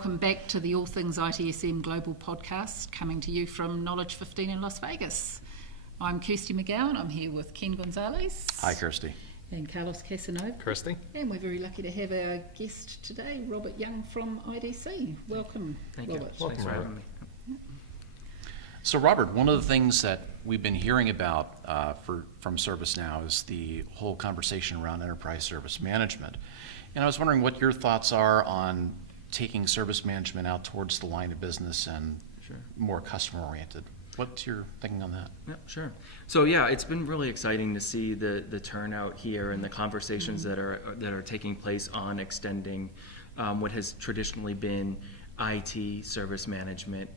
welcome back to the All Things ITSM Global podcast, coming to you from Knowledge15 in Las Vegas. I'm Kirsty McGowan. I'm here with Ken Gonzalez. Hi, Kirsty. And Carlos Casanova. Kirsty. And we're very lucky to have our guest today, Robert Young from IDC. Welcome, Thank Robert. you. Thanks for having me. So, Robert, one of the things that we've been hearing about from ServiceNow is the whole conversation around enterprise service management. And I was wondering what your thoughts are on taking service management out towards the line of business and more customer-oriented. What's your thinking on that? Yeah, sure. So yeah, it's been really exciting to see the turnout here and the conversations that are taking place on extending what has traditionally been IT service management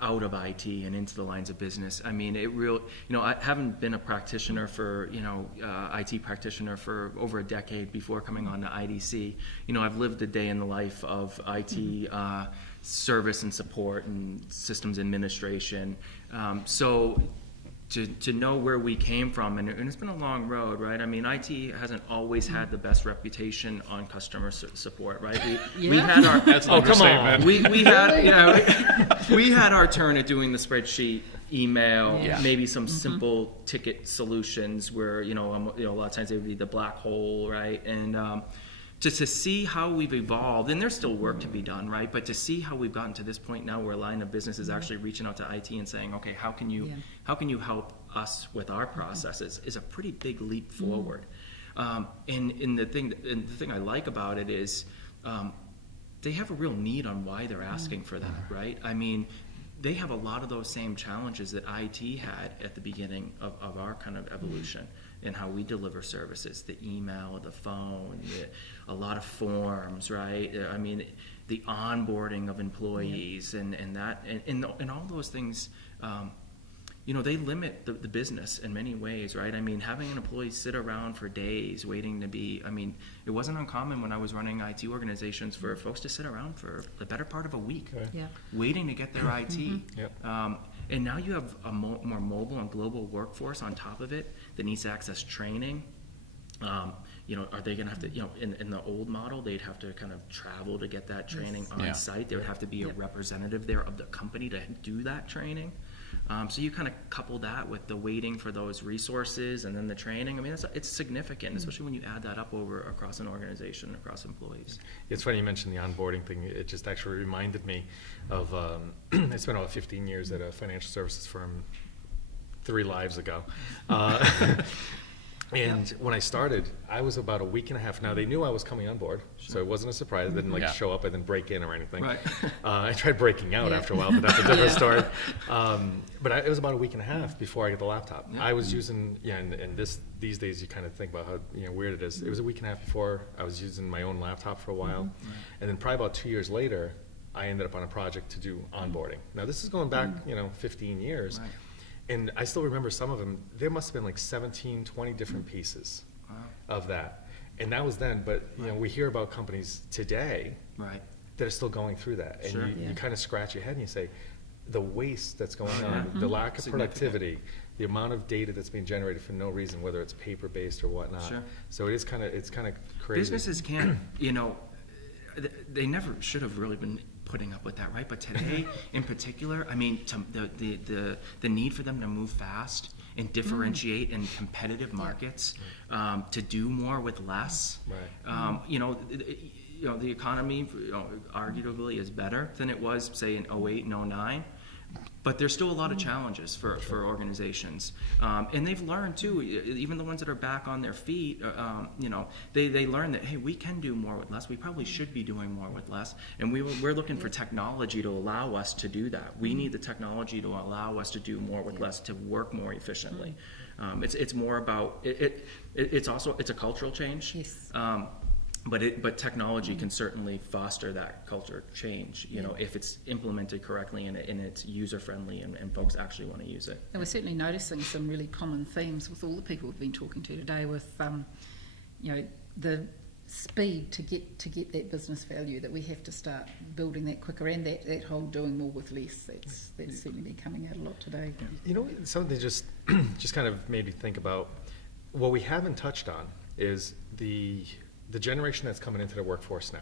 out of IT and into the lines of business. I mean, I haven't been a practitioner for, IT practitioner for over a decade before coming on to IDC. I've lived a day in the life of IT service and support and systems administration. So to know where we came from, and it's been a long road, right? I mean, IT hasn't always had the best reputation on customer support, right? We had our That's an understatement. we had our turn at doing the spreadsheet, email, maybe some simple ticket solutions where a lot of times they would be the black hole, right? And just to see how we've evolved, and there's still work to be done, right? But to see how we've gotten to this point now where a line of business is actually reaching out to IT and saying, okay, how can you help us with our processes is a pretty big leap forward. And the thing I like about it is they have a real need on why they're asking for that, right? I mean, they have a lot of those same challenges that IT had at the beginning of our kind of evolution in how we deliver services, the email, the phone, a lot of forms, right? I mean, the onboarding of employees and all those things, they limit the business in many ways, right? I mean, having an employee sit around for days waiting to it wasn't uncommon when I was running IT organizations for folks to sit around for the better part of a week, waiting to get their IT. And now you have a more mobile and global workforce on top of it that needs to access training. Are they going to have to, in the old model, they'd have to kind of travel to get that training on site. There would have to be a representative there of the company to do that training. So you kind of couple that with the waiting for those resources and then the training. I mean, it's significant, especially when you add that up across an organization, across employees. It's funny you mentioned the onboarding thing. It just actually reminded me of, I spent about 15 years at a financial services firm 3 lives ago. And when I started, I was about a week and a half. Now, they knew I was coming on board, so it wasn't a surprise. I didn't show up and then break in or anything. Right. I tried breaking out after a while, but that's a different story. But it was about a week and a half before I got the laptop. I was using, and these days you kind of think about how weird it is. It was a week and a half before I was using my own laptop for a while. And then probably about 2 years later, I ended up on a project to do onboarding. Now, this is going back, 15 years. Right. And I still remember some of them. There must have been like 17, 20 different pieces of that. And that was then. But, we hear about companies today that are still going through that. And you kind of scratch your head and you say, the waste that's going on, the lack of productivity, the amount of data that's being generated for no reason, whether it's paper-based or whatnot. So it's kind of crazy. Businesses can't, they never should have really been putting up with that, right? But today, in particular, I mean, the need for them to move fast and differentiate in competitive markets, to do more with less. The economy, arguably, is better than it was, say, in 08 and 09. But there's still a lot of challenges for organizations. And they've learned, too, even the ones that are back on their feet, they learn that, hey, we can do more with less. We probably should be doing more with less. And we're looking for technology to allow us to do that. We need the technology to allow us to do more with less, to work more efficiently. It's more about, it's a cultural change. Yes. But technology can certainly foster that culture change, if it's implemented correctly and it's user-friendly and folks actually want to use it. And we're certainly noticing some really common themes with all the people we've been talking to today with, the speed to get that business value, that we have to start building that quicker, and that whole doing more with less, that's certainly been coming out a lot today. Something just kind of made me think about what we haven't touched on is the generation that's coming into the workforce now.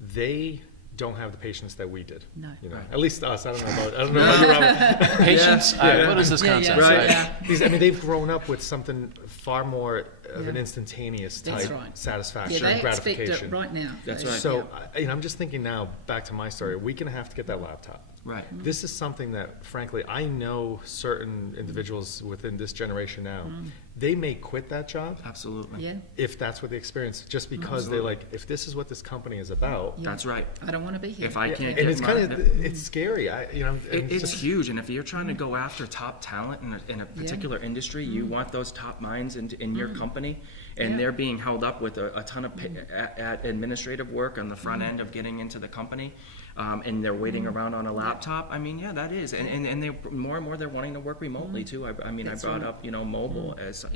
They don't have the patience that we did. No. You know, Right. at least us. I don't know about you, Robert. Patience? What is this Yeah, concept? yeah. Right. Yeah. These, I mean, they've grown up with something far more of an Yeah. instantaneous That's type right. satisfaction Yeah, and they expect gratification. it right now. That's They- right. So, I'm just thinking now, back to my story, a week and a half to get that laptop. Right. This is something that, frankly, I know certain individuals within this generation now, they may quit that job Absolutely. Yeah. if that's what they experience, just because they're like, if this is what this company is about. Yeah. That's right. I don't want to be here. If I can't And get it's my, kind of, it's scary, and it's just- huge, and if you're trying to go after top talent in a particular industry, you want those top minds in your company, and Yeah. they're being held up with a ton of at administrative work on the front end of getting into the company, and they're waiting around on a laptop. I mean, yeah, that is, and they more and more they're wanting to work remotely too. I mean, That's I brought right. up mobile as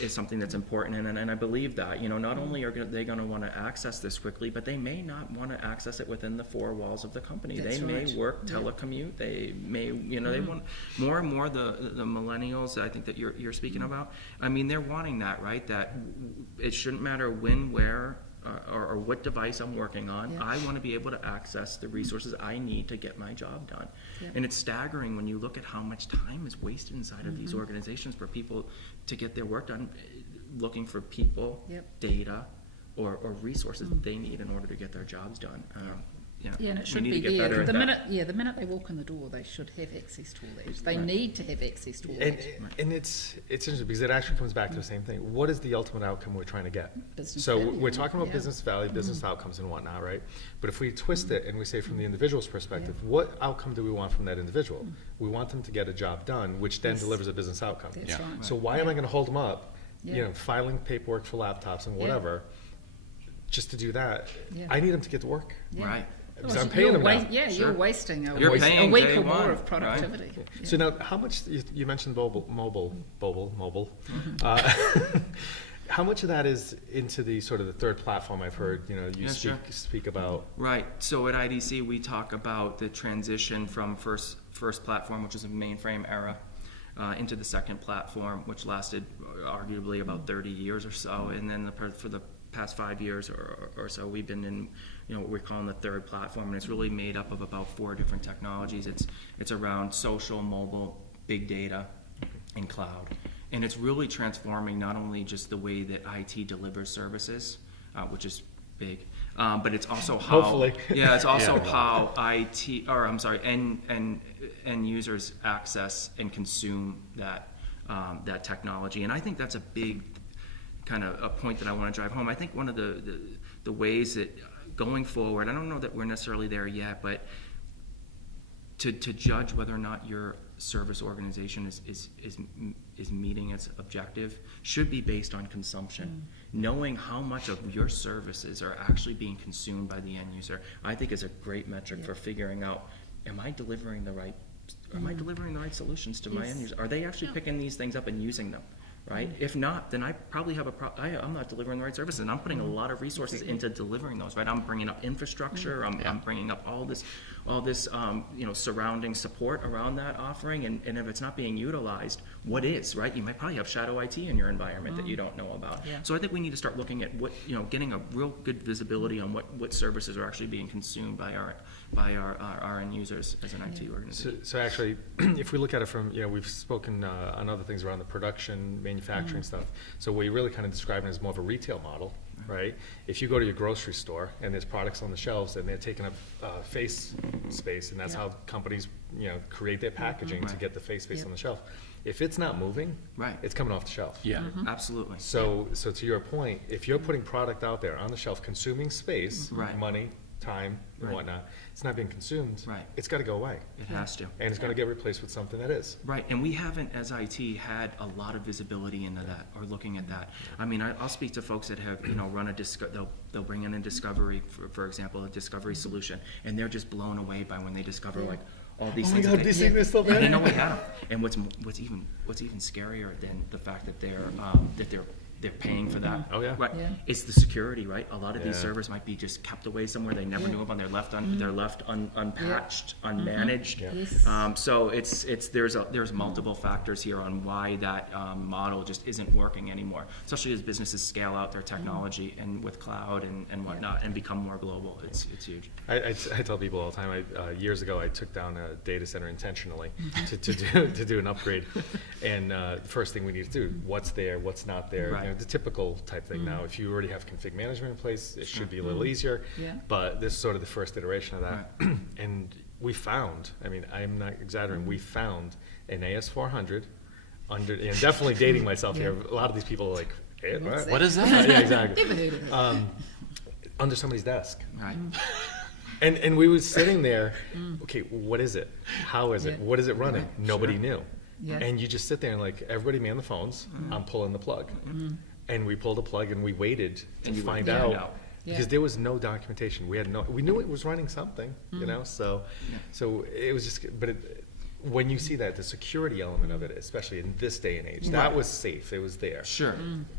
is something that's important, and I believe that not only are they going to want to access this quickly, but they may not want to access it within the four walls of the company. That's They may right. work Yeah. telecommute. They may they want more and more the millennials. I think that you're speaking about. I mean, they're wanting that, right? That it shouldn't matter when, where. Or what device I'm working on, Yeah. I want to be able to access the resources I need to get my job done. Yeah. And it's staggering when you look at how much time is wasted inside of these organizations for people to get their work done, looking for people, Yep. data, or resources that they need in order to get their jobs done. Yeah, and it we should need be to get there. better at The that. minute they walk in the door, they should have access to all that. They Right. need to have access to all And, that. and it's interesting because it actually comes back to the same thing. What is the ultimate outcome we're trying to get? Business So value, we're talking about yeah. business value, business outcomes and whatnot, right? But if we twist it and we say from the individual's perspective, what outcome do we want from that individual? We want them to get a job done, which then Yes. delivers a business outcome. That's Yeah. right. So why am I gonna hold them up, Yeah. filing paperwork for laptops and Yeah. whatever, just to do that? Yeah. I need them to get to work. Yeah. Right. Because Well, I'm paying them now. Yeah, Sure. you're wasting You're a paying week day or more one, of productivity. Yeah. So now, how much, you mentioned mobile. How much of that is into the sort of the third platform I've heard, you Yeah, sure. speak about? Right. So at IDC, we talk about the transition from first platform, which is a mainframe era, into the second platform, which lasted arguably about 30 years or so, and then for the past 5 years or so, we've been in what we're calling the third platform, and it's really made up of about 4 different technologies. It's around social, mobile, big data, and cloud. And it's really transforming not only just the way that IT delivers services, which is big, but it's also how Hopefully. yeah, it's also Yeah. how end users access and consume that technology. And I think that's a big kind of a point that I want to drive home. I think one of the ways that going forward, I don't know that we're necessarily there yet, but to judge whether or not your service organization is meeting its objective should be based on consumption. Knowing how much of your services are actually being consumed by the end user, I think is a great metric for figuring out, am I delivering the right solutions to my Yes. end user? Are they actually picking these things up and using them? Right? If not, then I probably have I'm not delivering the right services, and I'm putting a lot of resources into delivering those. Right? I'm bringing up infrastructure. I'm bringing up all this surrounding support around that offering, and if it's not being utilized, what is? Right? You might probably have shadow IT in your environment that you don't know about. Yeah. So I think we need to start looking at what getting a real good visibility on what services are actually being consumed by our end users as an IT organization. So actually, if we look at it from, we've spoken on other things around the production, manufacturing stuff. So we really kind of describe it as more of a retail model, right? If you go to your grocery store and there's products on the shelves and they're taking up face space, and that's Yeah. how companies, create their packaging to Right. get the face space Yeah. on the shelf. If it's not moving, Right. it's coming off the shelf. Yeah. Absolutely. So to your point, if you're putting product out there on the shelf, consuming space, Right. money, time, and Right. whatnot, it's not being consumed. Right. It's got to go away, It has to. and it's going to get replaced with something that is. Right, and we haven't, as IT, had a lot of visibility into that or looking at that. I mean, I'll speak to folks that have, run they'll bring in a discovery, for example, a discovery solution, and they're just blown away by when they discover like all these Oh my things. God, that these they- things are so And they bad. know we have them. And what's even scarier than the fact that they're they're paying for that. Oh, yeah. Right. Yeah. It's the security, right? A lot of these Yeah. servers might be just kept away somewhere they never Yeah. knew about. They're left unpatched, unmanaged. Yeah. Yes. So there's multiple factors here on why that model just isn't working anymore, especially as businesses scale out their technology and with cloud and whatnot and become more global. It's huge. I tell people all the time. Years ago, I took down a data center intentionally to do an upgrade, and the first thing we need to do: what's there, what's not there. Right. You know, the typical type thing. Now, if you already have config management in place, it should be a little easier. Yeah. But this is sort of the first iteration of that, and we found. I mean, I'm not exaggerating. We found an AS400 under, and definitely dating myself here. A lot of these people are like, "Eh, What's what? What is that? Yeah, exactly. Never heard of it. Under somebody's desk. Right. And we was sitting there, okay, what is it? How is it? Yeah. What is it running? Right. Nobody Sure. knew. Yeah. And you just sit there and like, everybody man the phones, I'm pulling the plug. And we pulled the plug and we waited to And you find waited, out. yeah. Because Yeah. there was no documentation. We knew it was running something, you know? So it was just, but when you see that, the security element of it, especially in this day and age, that was safe, it was there. Sure.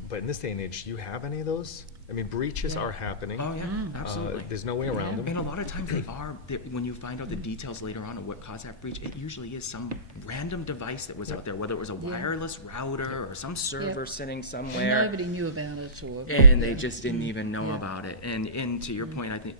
But in this day and age, do you have any of those? I mean, breaches are happening. Oh yeah, absolutely. There's no way around them. And a lot of times when you find out the details later on of what caused that breach, it usually is some random device that was out there, whether it was a wireless router or some server sitting somewhere. Nobody knew about it, or And they just didn't even know Yeah. about it. And to your point, I think,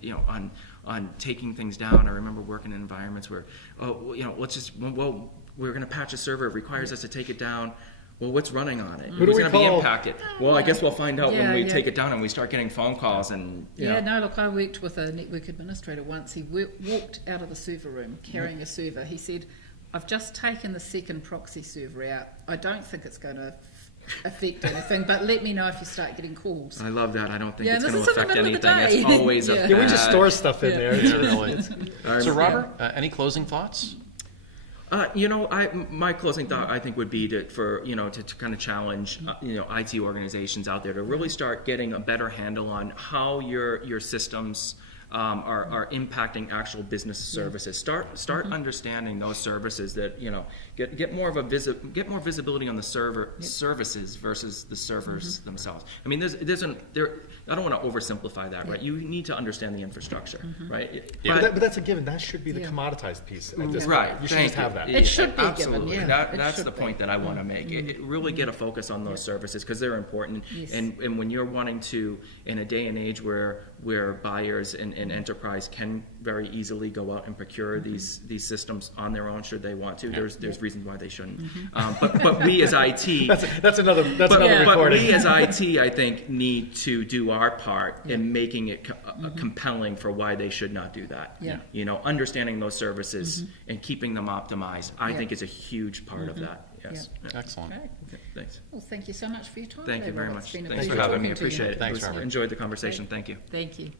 on taking things down, I remember working in environments where, we're going to patch a server, it requires us to take it down. Well, what's running on it? Who do Who's we going to be call? impacted? Well, I guess we'll find out when Yeah, we yeah. take it down and we start getting phone calls and, No, look, I worked with a network administrator once. He walked out of the server room carrying a server. He said, I've just taken the second proxy server out. I don't think it's going to affect anything, but let me know if you start getting calls. I love that. I don't think Yeah, it's this going to is in the affect middle of the anything. day. It's always a Yeah. Yeah, we just bad- store stuff in there. Yeah, really. So, Um, Robert, any closing thoughts? My closing thought, I think, would be to kind of challenge, IT organizations out there to really start getting a better handle on how your systems are impacting actual business services. Start understanding those services that get more visibility on the services versus the servers themselves. I mean, I don't want to oversimplify that, right? You need to understand the infrastructure, right? Yeah. But that's a given. That should be the Yeah. commoditized piece at this Right. point. You should Thank just have you. that. It should be given, Absolutely. yeah. It That's should the be. point that I want to make. It really get a focus on those services because they're important. Yes. And when you're wanting to, in a day and age where buyers and enterprise can very easily go out and procure these systems on their own should they want to, there's reasons why they shouldn't. But we as IT, That's another but recording. we as IT, I think, need to do our part in making it compelling for why they should not do that. Yeah. Understanding those services and keeping them optimized, I Yeah. think, is a huge part of that. Yes. Excellent. Okay. Okay, thanks. Well, thank you so much for your time. Thank you today, very Robert. much. It's been a Thanks for pleasure having me. I talking to you. appreciate it. Thanks, Robert. Enjoyed the conversation. Thank you. Thank you.